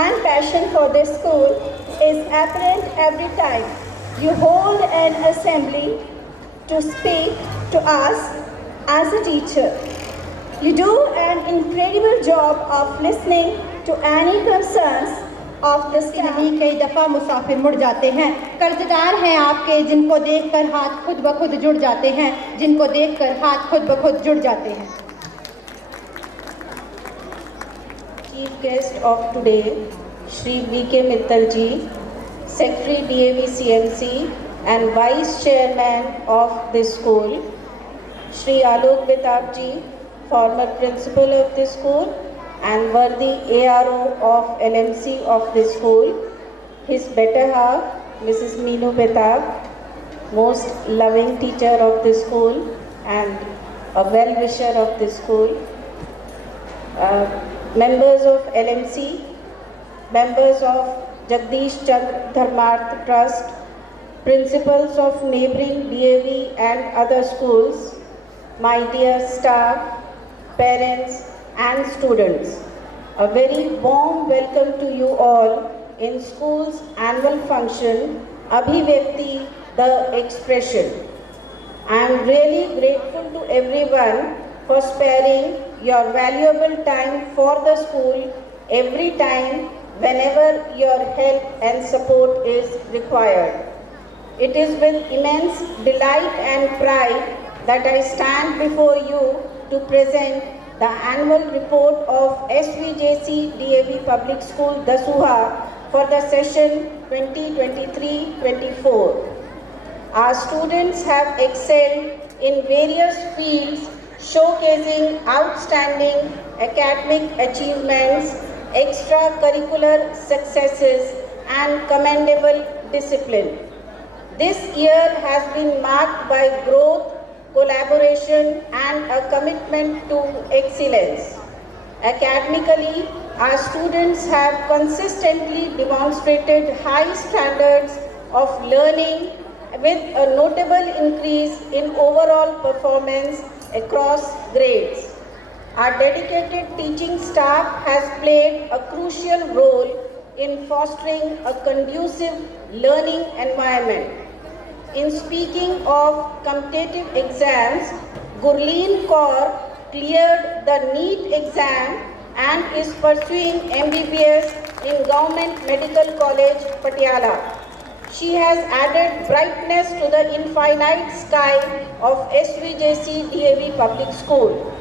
and passion for this school is apparent every time you hold an assembly to speak to us as a teacher. You do an incredible job of listening to any concerns of the staff. नहीं कई दफ़ा मुसाफिर मुड़ जाते हैं, कर्जदार हैं आपके जिनको देखकर हाथ खुद ब खुद जुड़ जाते हैं, जिनको देखकर हाथ खुद ब खुद जुड़ जाते हैं। Chief guest of today, Shri V.K. Mittal ji, Secretary DAV CMC and Vice Chairman of this school, Shri Alok Betab ji, former Principal of this school and worthy ARO of LMC of this school, his better half, Mrs. Meenu Betab, most loving teacher of this school and a well-wisher of this school, members of LMC, members of Jagdish Chandra Dharmarth Trust, principals of neighboring DAV and other schools, my dear staff, parents and students. A very warm welcome to you all in school's annual function, Abhivyakti, the expression. I am really grateful to everyone for sparing your valuable time for the school every time whenever your help and support is required. It is with immense delight and pride that I stand before you to present the annual report of SVJC DAV Public School, Dasuha for the session 2023-24. Our students have excelled in various fields, showcasing outstanding academic achievements, extracurricular successes, and commendable discipline. This year has been marked by growth, collaboration, and a commitment to excellence. Academically, our students have consistently demonstrated high standards of learning with a notable increase in overall performance across grades. Our dedicated teaching staff has played a crucial role in fostering a conducive learning environment. In speaking of competitive exams, Gurleen Kaur cleared the NEET exam and is pursuing MBBS in Government Medical College, Patiala. She has added brightness to the infinite sky of SVJC DAV Public School.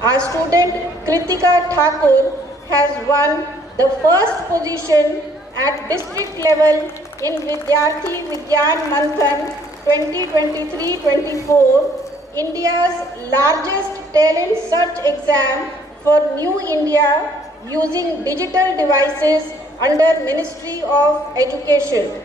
Our student Kritika Thakur has won the first position at district level in Vidyarthi Vigyan Manthan 2023-24, India's largest talent search exam for New India using digital devices under Ministry of Education.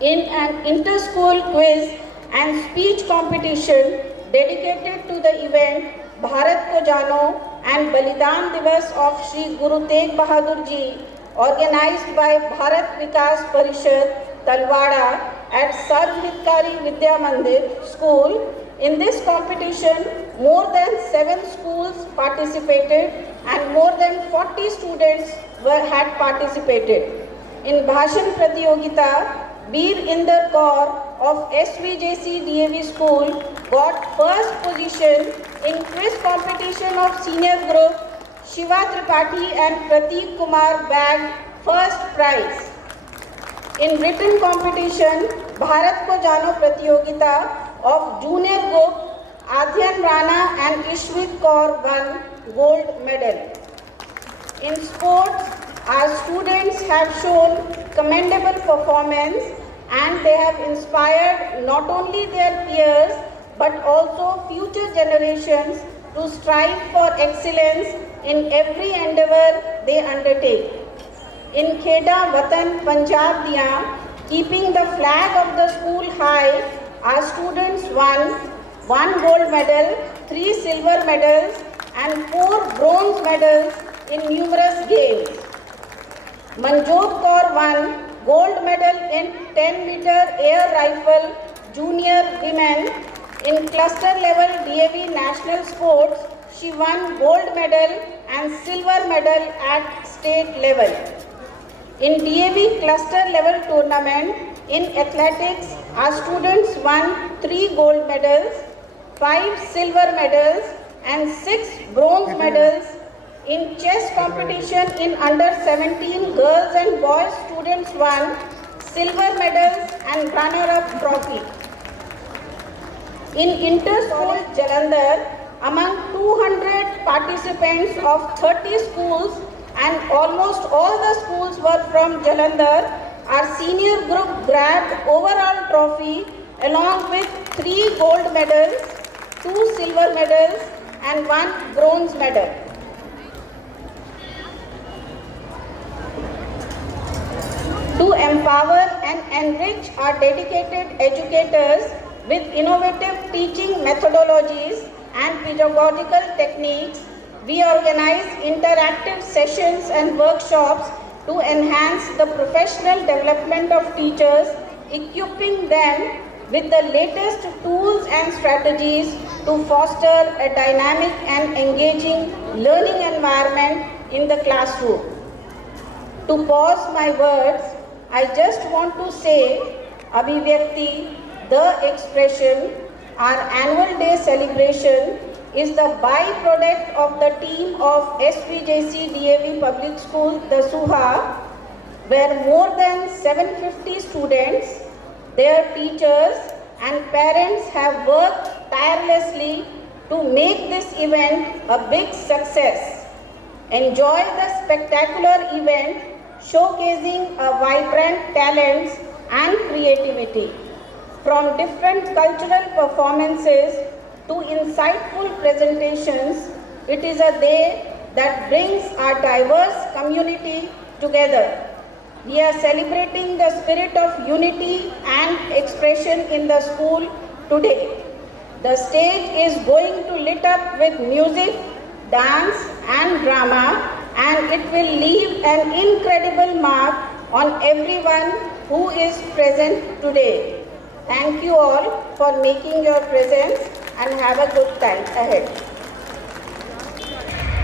In an inter-school quiz and speech competition dedicated to the event Bharat Ko Jano and Balidan Divas of Shri Guru Tegh Bahadur Ji, organized by Bharat Vikas Parishad, Talwada at Sarv Hitkari Vidya Mandir School. In this competition, more than 7 schools participated and more than 40 students had participated. In Bhashan Pratiyogita, Bir Inder Kaur of SVJC DAV School got first position in quiz competition of senior group. Shiva Tripathi and Prateek Kumar bagged first prize. In written competition, Bharat Ko Jano Pratiyogita of junior group, Adhyan Rana and Ishwit Kaur won gold medal. In sports, our students have shown commendable performance and they have inspired not only their peers but also future generations to strive for excellence in every endeavor they undertake. In Kheda Watan Punjab Diyan, keeping the flag of the school high, our students won 1 gold medal, 3 silver medals and 4 bronze medals in numerous games. Manjot Kaur won gold medal in 10-meter air rifle junior women. In cluster level DAV national sports, she won gold medal and silver medal at state level. In DAV cluster level tournament in athletics, our students won 3 gold medals, 5 silver medals and 6 bronze medals. In chess competition in under 17 girls and boys, students won silver medals and runner-up trophy. In inter-school Jalandhar, among 200 participants of 30 schools and almost all the schools were from Jalandhar, our senior group grabbed overall trophy along with 3 gold medals, 2 silver medals and 1 bronze medal. To empower and enrich our dedicated educators with innovative teaching methodologies and pedagogical techniques, we organize interactive sessions and workshops to enhance the professional development of teachers, equipping them with the latest tools and strategies to foster a dynamic and engaging learning environment in the classroom. To pause my words, I just want to say, Abhivyakti, the expression, our annual day celebration is the byproduct of the team of SVJC DAV Public School, the Suha, where more than 750 students, their teachers and parents have worked tirelessly to make this event a big success. Enjoy the spectacular event showcasing a vibrant talents and creativity. From different cultural performances to insightful presentations, it is a day that brings our diverse community together. We are celebrating the spirit of unity and expression in the school today. The stage is going to lit up with music, dance and drama, and it will leave an incredible mark on everyone who is present today. Thank you all for making your presence and have a good time ahead.